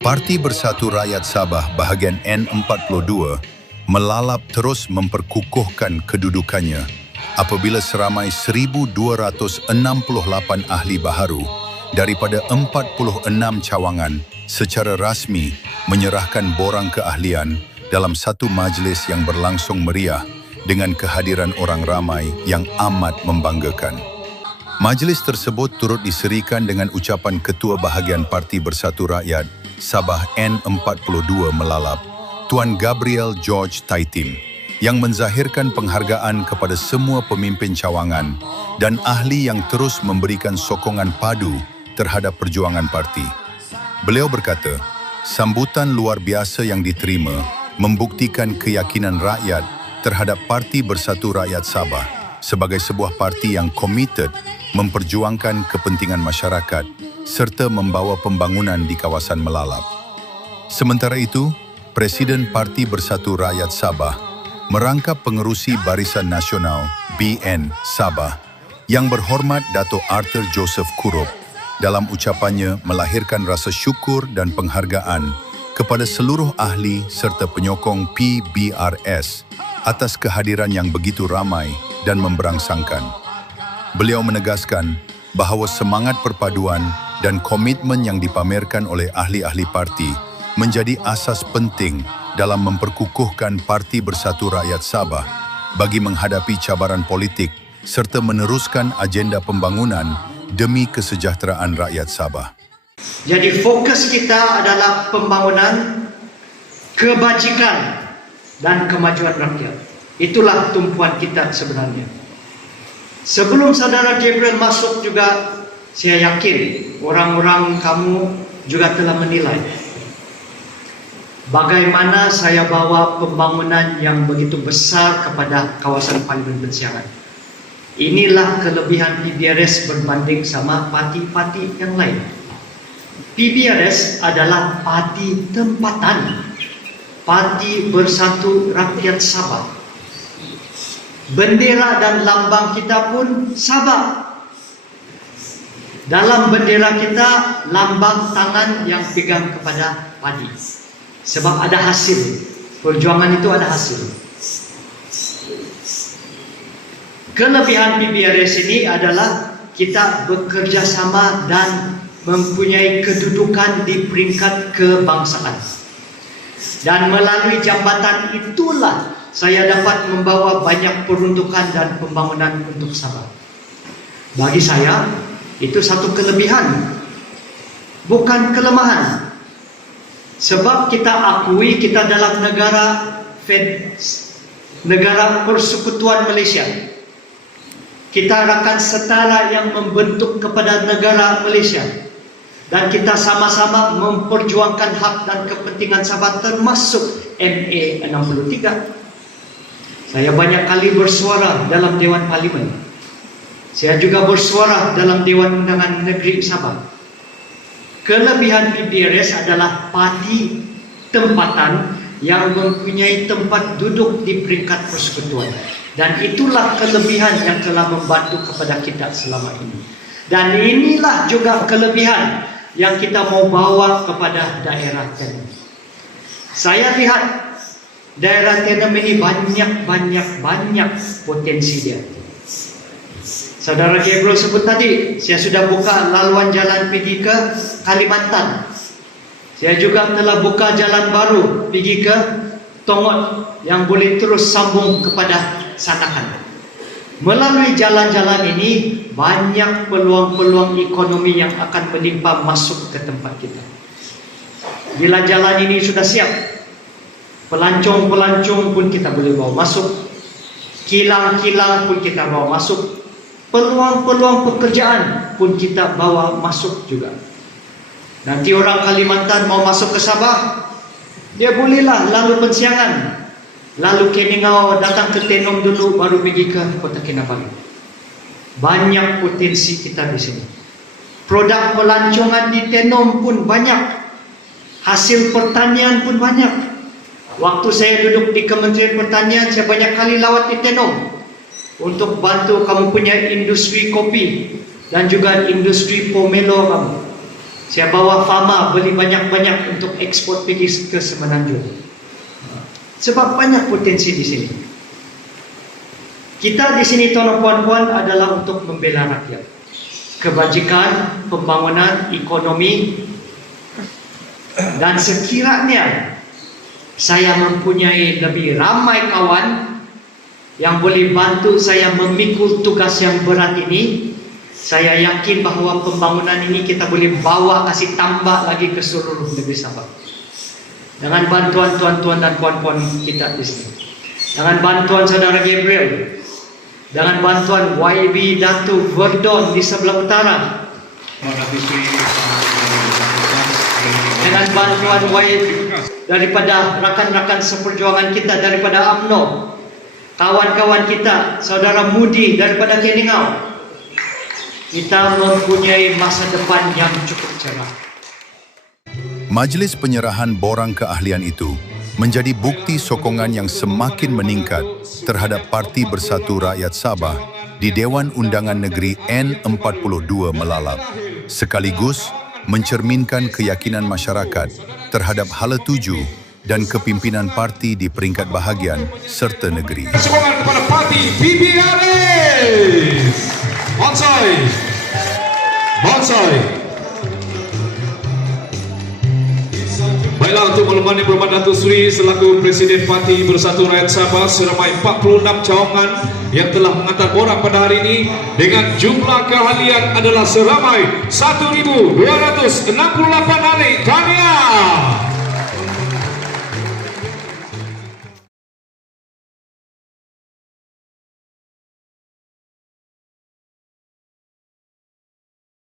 Parti Bersatu Rakyat Sabah bahagian N42 melalap terus memperkukuhkan kedudukannya apabila seramai 1,268 ahli baharu daripada 46 cawangan secara rasmi menyerahkan borang keahlian dalam satu majlis yang berlangsung meriah dengan kehadiran orang ramai yang amat membanggakan. Majlis tersebut turut diserikan dengan ucapan Ketua Bahagian Parti Bersatu Rakyat Sabah N42 melalap, Tuan Gabriel George Taitim, yang menzahirkan penghargaan kepada semua pemimpin cawangan dan ahli yang terus memberikan sokongan padu terhadap perjuangan parti. Beliau berkata, sambutan luar biasa yang diterima membuktikan keyakinan rakyat terhadap Parti Bersatu Rakyat Sabah sebagai sebuah parti yang komited memperjuangkan kepentingan masyarakat serta membawa pembangunan di kawasan melalap. Sementara itu, Presiden Parti Bersatu Rakyat Sabah merangkap pengerusi Barisan Nasional BN Sabah yang berhormat Dato' Arthur Joseph Kurup dalam ucapannya melahirkan rasa syukur dan penghargaan kepada seluruh ahli serta penyokong PBRS atas kehadiran yang begitu ramai dan memberangsangkan. Beliau menegaskan bahawa semangat perpaduan dan komitmen yang dipamerkan oleh ahli-ahli parti menjadi asas penting dalam memperkukuhkan Parti Bersatu Rakyat Sabah bagi menghadapi cabaran politik serta meneruskan agenda pembangunan demi kesejahteraan rakyat Sabah. Jadi fokus kita adalah pembangunan, kebajikan dan kemajuan rakyat. Itulah tumpuan kita sebenarnya. Sebelum Saudara Gabriel masuk juga, saya yakin orang-orang kamu juga telah menilai bagaimana saya bawa pembangunan yang begitu besar kepada kawasan Parlimen Bensiangan. Inilah kelebihan PBRS berbanding sama parti-parti yang lain. PBRS adalah parti tempatan, Parti Bersatu Rakyat Sabah. Bendera dan lambang kita pun Sabah. Dalam bendera kita, lambang tangan yang pegang kepada padi. Sebab ada hasil. Perjuangan itu ada hasil. Kelebihan PBRS ini adalah kita bekerja sama dan mempunyai kedudukan di peringkat kebangsaan. Dan melalui jambatan itulah saya dapat membawa banyak peruntukan dan pembangunan untuk Sabah. Bagi saya, itu satu kelebihan, bukan kelemahan. Sebab kita akui kita dalam negara persekutuan Malaysia. Kita rakan setara yang membentuk kepada negara Malaysia. Dan kita sama-sama memperjuangkan hak dan kepentingan Sabah termasuk MA 63. Saya banyak kali bersuara dalam Dewan Parlimen. Saya juga bersuara dalam Dewan Undangan Negeri Sabah. Kelebihan PBRS adalah parti tempatan yang mempunyai tempat duduk di peringkat persekutuan. Dan itulah kelebihan yang telah membantu kepada kita selama ini. Dan inilah juga kelebihan yang kita mau bawa kepada daerah Tenom. Saya lihat daerah Tenom ini banyak potensi dia. Saudara Gabriel sebut tadi, saya sudah buka laluan jalan pergi ke Kalimantan. Saya juga telah buka jalan baru pergi ke Tongot yang boleh terus sambung kepada Sanakan. Melalui jalan-jalan ini, banyak peluang-peluang ekonomi yang akan menimpa masuk ke tempat kita. Bila jalan ini sudah siap, pelancong-pelancong pun kita boleh bawa masuk, kilang-kilang pun kita bawa masuk, peluang-peluang pekerjaan pun kita bawa masuk juga. Nanti orang Kalimantan mau masuk ke Sabah, dia bolehlah lalu Bensiangan, lalu Keningau, datang ke Tenom dulu, baru pergi ke Kota Kinabalu. Banyak potensi kita di sini. Produk pelancongan di Tenom pun banyak, hasil pertanian pun banyak. Waktu saya duduk di Kementerian Pertanian, saya banyak kali lawat di Tenom untuk bantu kamu punya industri kopi dan juga industri pomelo kamu. Saya bawa Fama beli banyak-banyak untuk ekspor pergi ke Semenanjung. Sebab banyak potensi di sini. Kita di sini, tuan dan puan-puan, adalah untuk membela rakyat. Kebajikan, pembangunan, ekonomi. Dan sekiranya saya mempunyai lebih ramai kawan yang boleh bantu saya memikul tugas yang berat ini, saya yakin bahawa pembangunan ini kita boleh bawa, kasih tambah lagi ke seluruh negeri Sabah. Dengan bantuan tuan-tuan dan puan-puan kita di sini. Dengan bantuan saudara Gabriel. Dengan bantuan YB Datu Verdon di sebelah utara. Dengan bantuan YB daripada rakan-rakan seperjuangan kita daripada UMNO. Kawan-kawan kita, saudara Mudi daripada Keningau. Kita mempunyai masa depan yang cukup cerah. Majlis penyerahan borang keahlian itu menjadi bukti sokongan yang semakin meningkat terhadap Parti Bersatu Rakyat Sabah di Dewan Undangan Negeri N42 Melalap, sekaligus mencerminkan keyakinan masyarakat terhadap hala tuju dan kepimpinan parti di peringkat bahagian serta negeri. Sokongan kepada parti PBRS. Bonsai. Baiklah, untuk makluman yang berhormat Datuk Seri selaku Presiden Parti Bersatu Rakyat Sabah, seramai 46 cawangan yang telah mengantar borang pada hari ini dengan jumlah keahlian adalah seramai 1,268 ahli. Tahniah.